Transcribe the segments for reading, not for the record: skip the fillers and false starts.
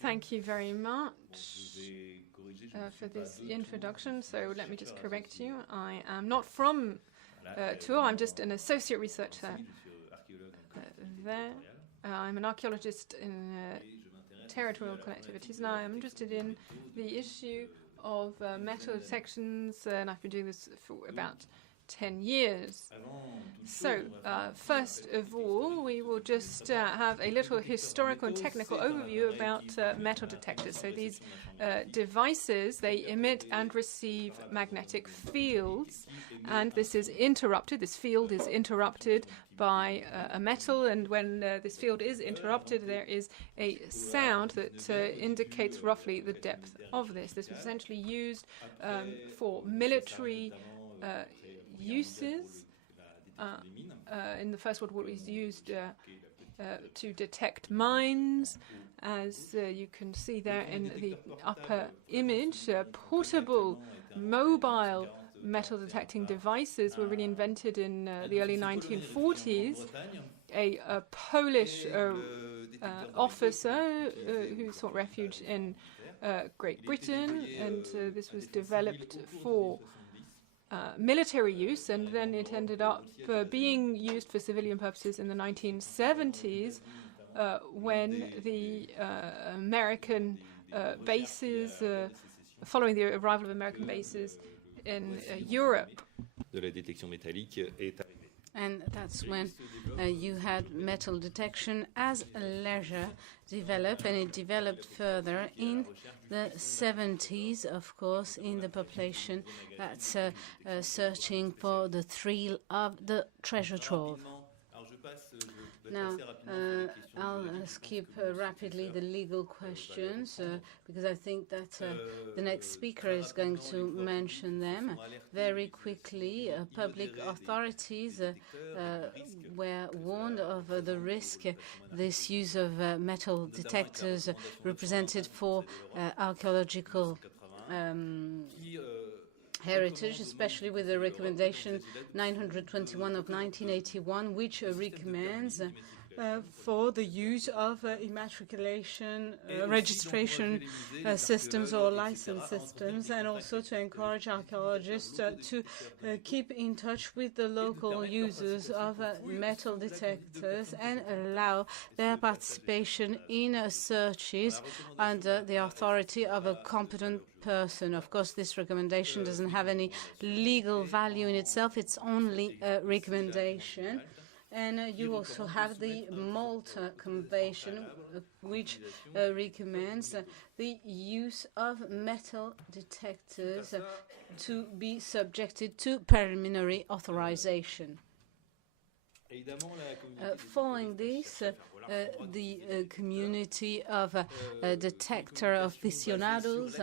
Thank you very much for this introduction. So let me just correct you. I am not from Tours. I'm just an associate researcher there. I'm an archaeologist in territorial collectivities. Now I'm interested in the issue of metal detections, and I've been doing this for about 10 years. So, first of all, we will just have a little historical and technical overview about metal detectors. So these devices, they emit and receive magnetic fields, and this is interrupted. This field is interrupted by a metal, and when this field is interrupted, there is a sound that indicates roughly the depth of this. This was essentially used for military uses. In the First World War, it was used to detect mines, as you can see there in the upper image. Portable, mobile metal detecting devices were really invented in the early 1940s. A Polish officer who sought refuge in Great Britain, and this was developed for military use, and then it ended up being used for civilian purposes in the 1970s when the American bases, following the arrival of American bases in Europe. And that's when you had metal detection as a leisure develop, and it developed further in the 70s, of course, in the population that's searching for the thrill of the treasure trove. Now, I'll skip rapidly the legal questions because I think that the next speaker is going to mention them. Very quickly, public authorities were warned of the risk this use of metal detectors represented for archaeological heritage, especially with the recommendation 921 of 1981, which recommends for the use of immatriculation, registration systems or license systems, and also to encourage archaeologists to keep in touch with the local users of metal detectors and allow their participation in searches under the authority of a competent person. Of course, this recommendation doesn't have any legal value in itself. It's only a recommendation. And you also have the Malta Convention, which recommends the use of metal detectors to be subjected to preliminary authorization. Following this, the community of detector aficionados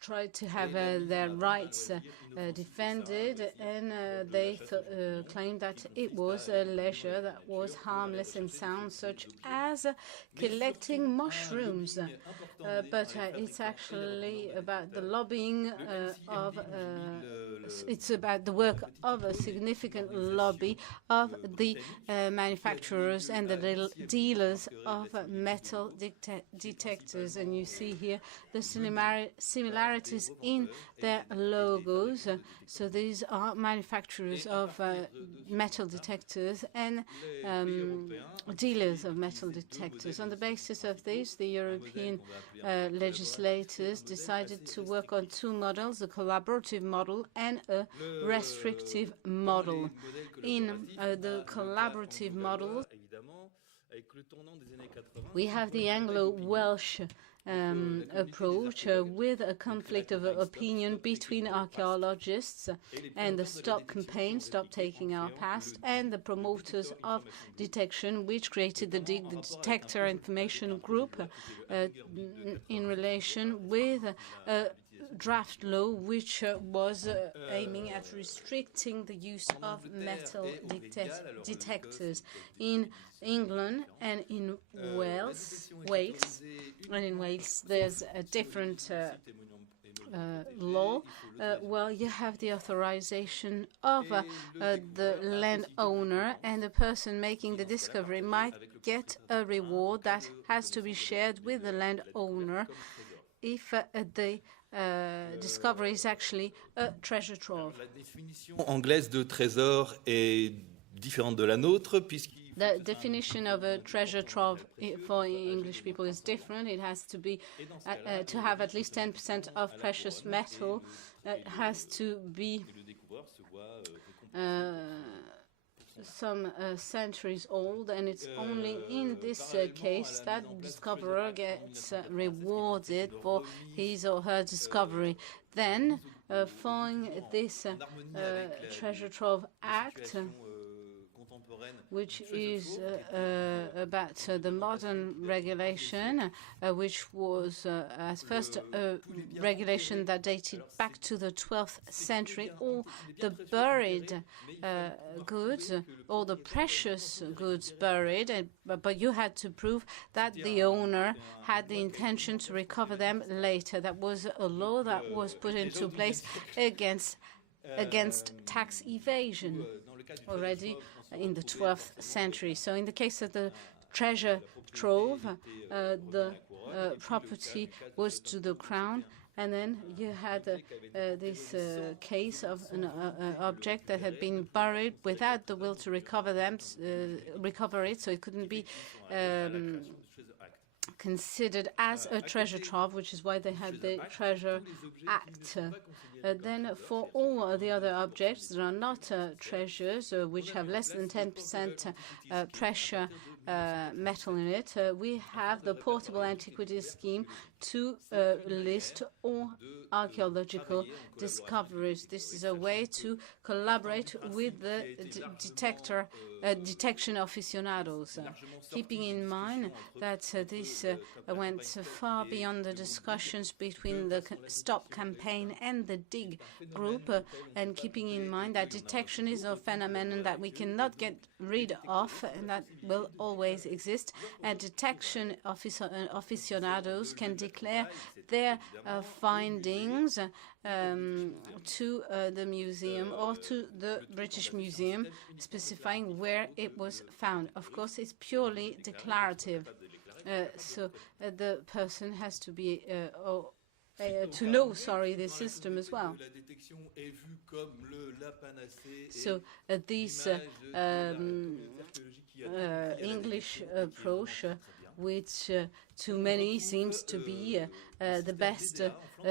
tried to have their rights defended, and they claimed that it was a leisure that was harmless and sound, such as collecting mushrooms. But it's actually about the lobbying it's about the work of a significant lobby of the manufacturers and the dealers of metal detectors. And you see here the similarities in their logos. So these are manufacturers of metal detectors and dealers of metal detectors. On the basis of this, the European legislators decided to work on two models, a collaborative model and a restrictive model. In the collaborative model, we have the Anglo-Welsh approach with a conflict of opinion between archaeologists and the Stop campaign, Stop Taking Our Past, and the promoters of detection, which created the Detector Information Group in relation with draft law which was aiming at restricting the use of metal detectors in England and in Wales. And in Wales there's a different law. Well, you have the authorization of the landowner, and the person making the discovery might get a reward that has to be shared with the landowner if the discovery is actually a treasure trove. La définition anglaise de trésor est différente de la nôtre, The definition of a treasure trove for English people is different. It has to be to have at least 10% of precious metal. It has to be some centuries old, and it's only in this case that the discoverer gets rewarded for his or her discovery. Then, following this Treasure Trove Act, which is about the modern regulation, which was at first a regulation that dated back to the 12th century. All the buried goods, all the precious goods buried, but you had to prove that the owner had the intention to recover them later. That was a law that was put into place against tax evasion already in the 12th century. So in the case of the treasure trove, the property was to the crown, and then you had this case of an object that had been buried without the will to recover it, so it couldn't be considered as a treasure trove, which is why they had the Treasure Act. Then for all the other objects that are not treasures, which have less than 10% precious metal in it, we have the Portable Antiquities Scheme to list all archaeological discoveries. This is a way to collaborate with the detection aficionados, keeping in mind that this went far beyond the discussions between the Stop campaign and the Dig group, and keeping in mind that detection is a phenomenon that we cannot get rid of and that will always exist, and detection aficionados can declare their findings to the museum or to the British Museum, specifying where it was found. Of course, it's purely declarative, so the person has to be to know, the system as well. So this English approach, which to many seems to be the best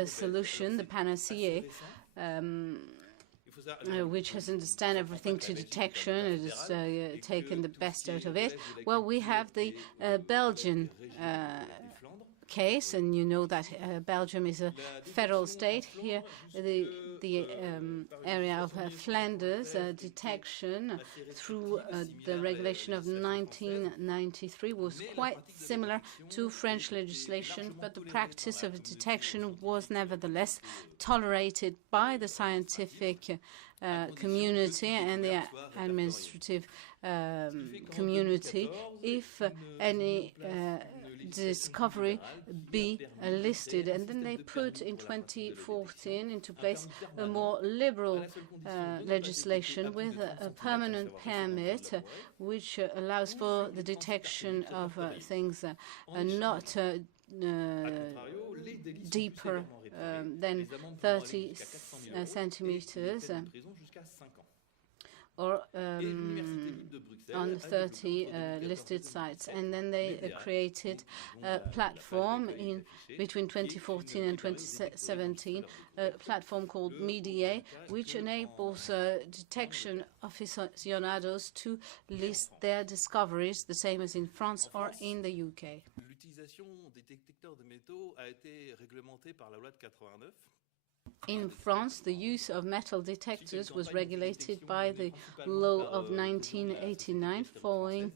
solution, the panacea, which has understand everything to detection, it has taken the best out of it. Well, we have the Belgian case, and you know that Belgium is a federal state. Here, the area of Flanders detection through the regulation of 1993 was quite similar to French legislation, but the practice of detection was nevertheless tolerated by the scientific community and the administrative community if any discovery be listed. And then they put in 2014 into place a more liberal legislation with a permanent permit, which allows for the detection of things not deeper than 30 centimeters, or on 30 listed sites. And then they created a platform in between 2014 and 2017, a platform called MEDIA, which enables detection aficionados to list their discoveries, the same as in France or in the UK. L'utilisation des détecteurs de métaux a été réglementée par la loi de 89. In France, the use of metal detectors was regulated by the law of 1989, following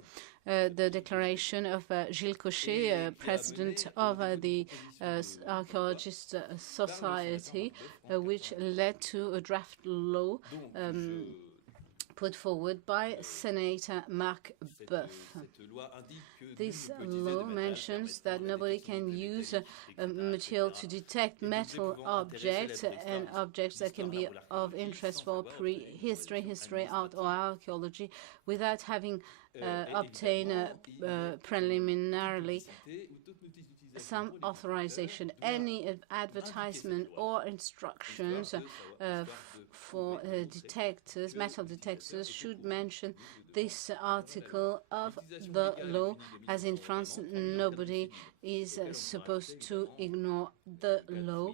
the declaration of Gilles Cochet, president of the Archaeologists Society, which led to a draft law put forward by Senator Marc Boeuf. This law mentions that nobody can use a material to detect metal objects and objects that can be of interest for prehistory, history, art, or archaeology without having obtained preliminarily some authorization. Any advertisement or instructions for detectors, metal detectors, should mention this article of the law, as in France nobody is supposed to ignore the law.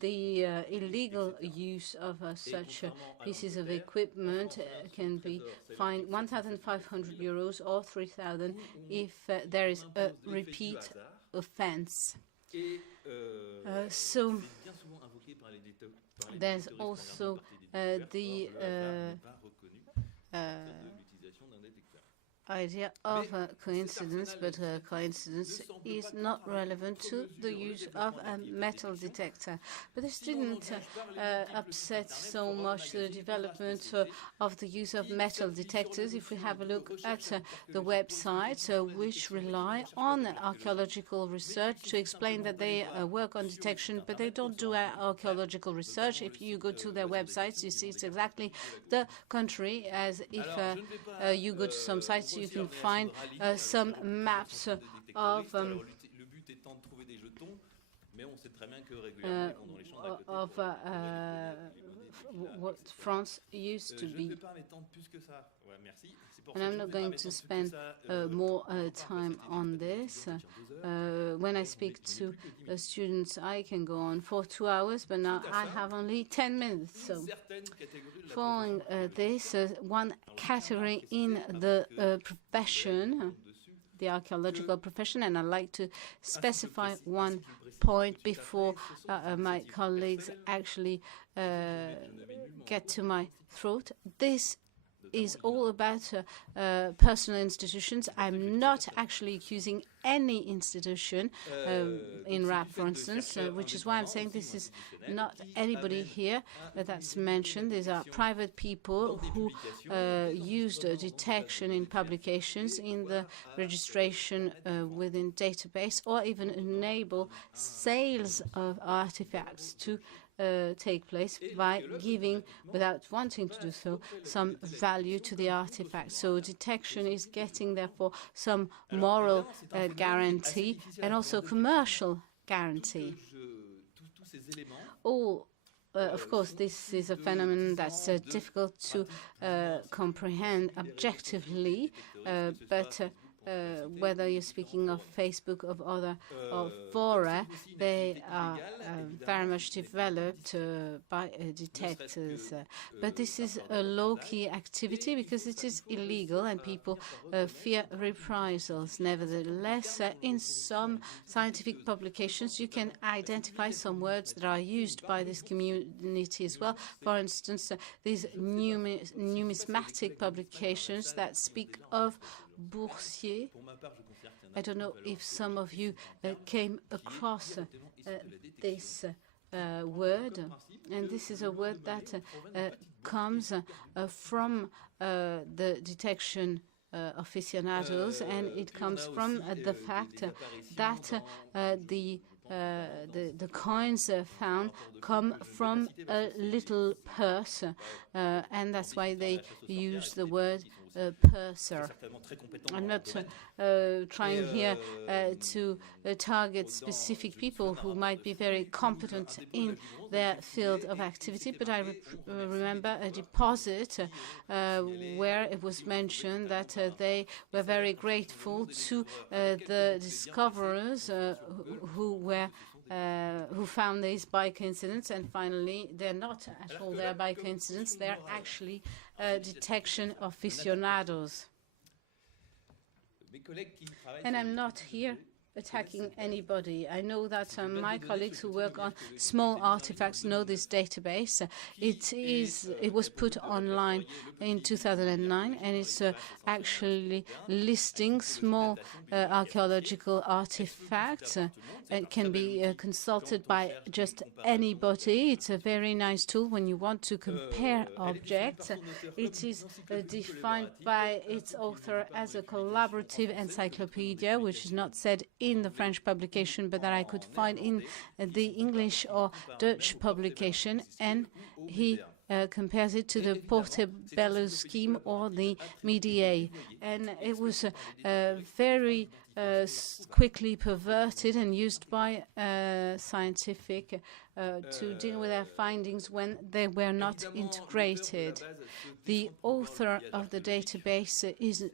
The illegal use of such pieces of equipment can be fined 1,500 euros or 3,000 if there is a repeat offense. So there's also the idea of coincidence, but coincidence is not relevant to the use of a metal detector. But this didn't upset so much the development of the use of metal detectors. If we have a look at the websites which rely on archaeological research to explain that they work on detection, but they don't do archaeological research. If you go to their websites, you see it's exactly the contrary, as if you go to some sites, you can find some maps of what France used to be. And I'm not going to spend more time on this. When I speak to students, I can go on for 2 hours, but now I have only 10 minutes. So following this, one category in the profession, the archaeological profession, and I'd like to specify one point before my colleagues actually get to my throat. This is all about personal institutions. I'm not actually accusing any institution in RAP, for instance, which is why I'm saying this is not anybody here that's mentioned. These are private people who used detection in publications, in the registration within database, or even enable sales of artifacts to take place by giving, without wanting to do so, some value to the artifact. So detection is getting, therefore, some moral guarantee and also commercial guarantee. Of course, this is a phenomenon that's difficult to comprehend objectively, but whether you're speaking of Facebook, of other fora, they are very much developed by detectors. But this is a low-key activity because it is illegal and people fear reprisals. Nevertheless, in some scientific publications, you can identify some words that are used by this community as well. For instance, these numismatic publications that speak of boursier. I don't know if some of you came across this word, and this is a word that comes from the detection aficionados, and it comes from the fact that the coins found come from a little purse, and that's why they use the word purser. I'm not trying here to target specific people who might be very competent in their field of activity, but I remember a deposit where it was mentioned that they were very grateful to the discoverers who found these by coincidence, and finally they're not at all there by coincidence, they're actually detection aficionados. And I'm not here attacking anybody. I know that my colleagues who work on small artifacts know this database. It was put online in 2009, and it's actually listing small archaeological artifacts. It can be consulted by just anybody. It's a very nice tool when you want to compare objects. It is defined by its author as a collaborative encyclopedia, which is not said in the French publication, but that I could find in the English or Dutch publication, and he compares it to the Portobello scheme or the Mediae. And it was very quickly perverted and used by scientific to deal with their findings when they were not integrated. The author of the database is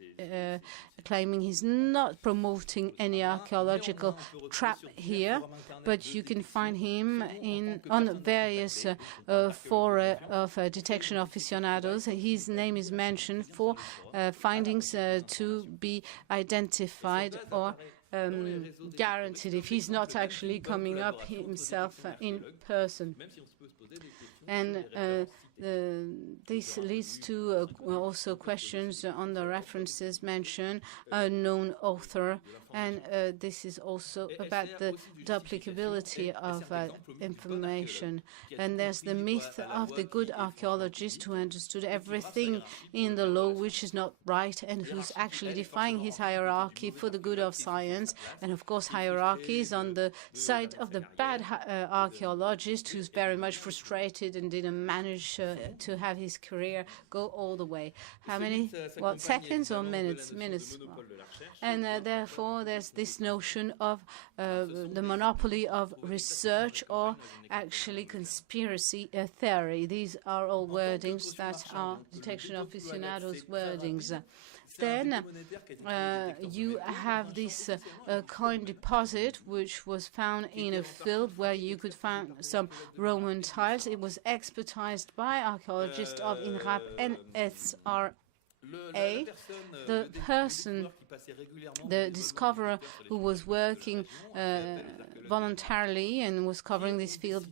claiming he's not promoting any archaeological trap here, but you can find him on various fora of detection aficionados. His name is mentioned for findings to be identified or guaranteed if he's not actually coming up himself in person. And this leads to also questions on the references mentioned, unknown author, and this is also about the duplicability of information. And there's the myth of the good archaeologist who understood everything in the law which is not right and who's actually defying his hierarchy for the good of science. And of course, hierarchy is on the side of the bad archaeologist who's very much frustrated and didn't manage to have his career go all the way. How many? What, seconds or minutes? Minutes. And therefore, there's this notion of the monopoly of research or actually conspiracy theory. These are all wordings that are detection aficionados wordings. Then you have this coin deposit, which was found in a field where you could find some Roman tiles. It was expertised by archaeologists of INRAP and SRA. The person, the discoverer who was working voluntarily and was covering this field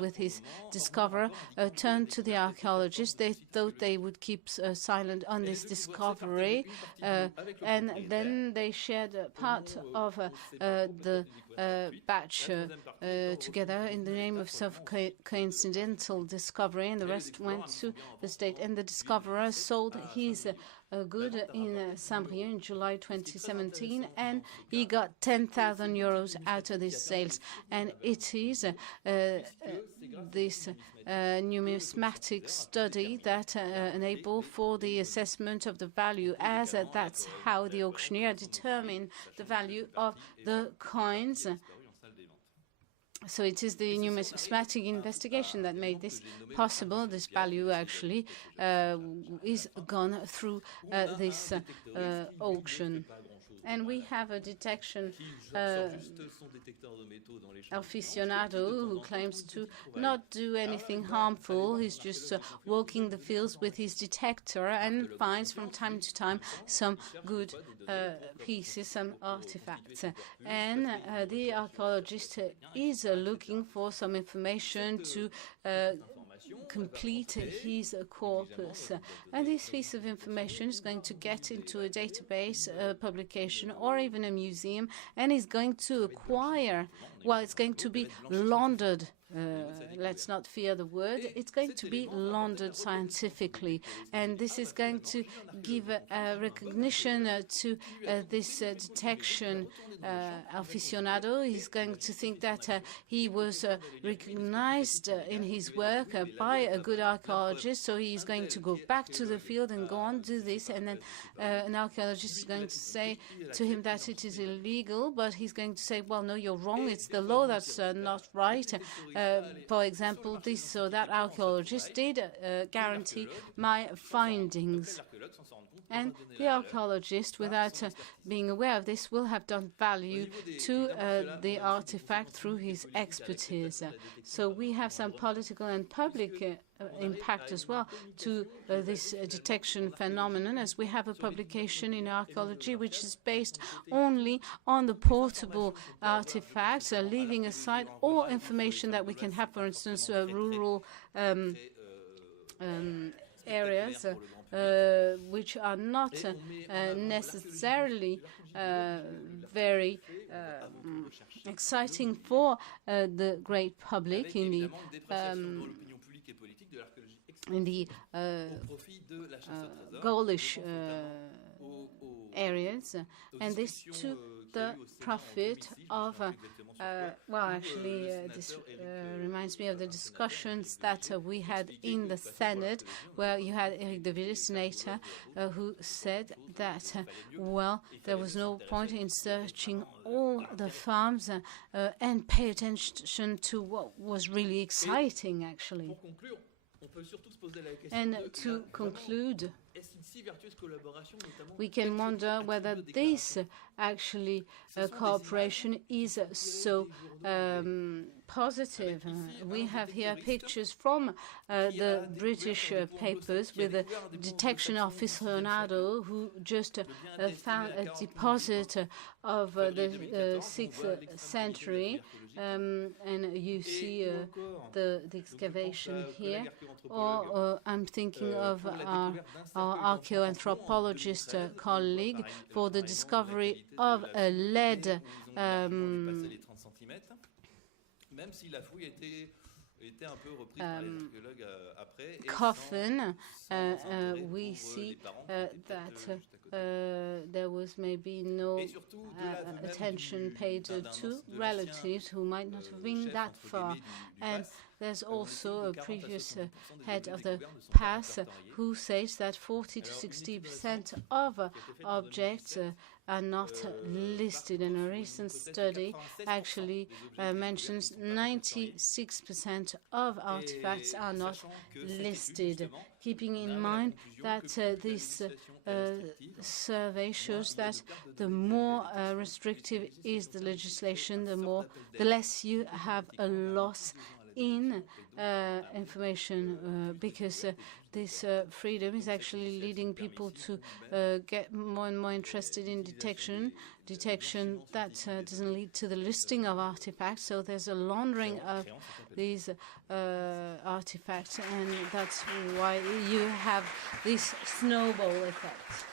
with his discoverer, turned to the archaeologists. They thought they would keep silent on this discovery, and then they shared part of the batch together in the name of some coincidental discovery, and the rest went to the state. And the discoverer sold his good in Saint-Brieuc in July 2017, and he got 10,000 euros out of these sales. And it is this numismatic study that enabled for the assessment of the value, as that's how the auctioneer determined the value of the coins. So it is the numismatic investigation that made this possible. This value actually is gone through this auction. And we have a detection aficionado who claims to not do anything harmful. He's just walking the fields with his detector and finds from time to time some good pieces, some artifacts. And the archaeologist is looking for some information to complete his corpus. And this piece of information is going to get into a database, a publication, or even a museum, and is going to acquire, well, it's going to be laundered. Let's not fear the word. It's going to be laundered scientifically, and this is going to give recognition to this detection aficionado. He's going to think that he was recognized in his work by a good archaeologist, so he's going to go back to the field and go on do this, and then an archaeologist is going to say to him that it is illegal, but he's going to say, well, no, you're wrong, it's the law that's not right. For example, this or that archaeologist did guarantee my findings. And the archaeologist, without being aware of this, will have done value to the artifact through his expertise. So we have some political and public impact as well to this detection phenomenon, as we have a publication in archaeology which is based only on the portable artifacts, leaving aside all information that we can have, for instance, rural areas which are not necessarily very exciting for the great public in the Gaulish areas, and this to the profit of this reminds me of the discussions that we had in the Senate, where you had Eric de Ville, senator, who said that, there was no point in searching all the farms and pay attention to what was really exciting, actually. And to conclude, we can wonder whether this actually cooperation is so positive. We have here pictures from the British papers with the detection officer Leonardo, who just found a deposit of the 6th century. And you see the excavation here. Or I'm thinking of our archaeoanthropologist colleague for the discovery of a lead coffin. We see that there was maybe no attention paid to relatives who might not have been that far. And there's also a previous head of the PAS who says that 40 to 60% of objects are not listed. And a recent study actually mentions 96% of artifacts are not listed, keeping in mind that this survey shows that the more restrictive is the legislation, the less you have a loss in information, because this freedom is actually leading people to get more and more interested in detection that doesn't lead to the listing of artifacts. So there's a laundering of these artifacts, and that's why you have this snowball effect.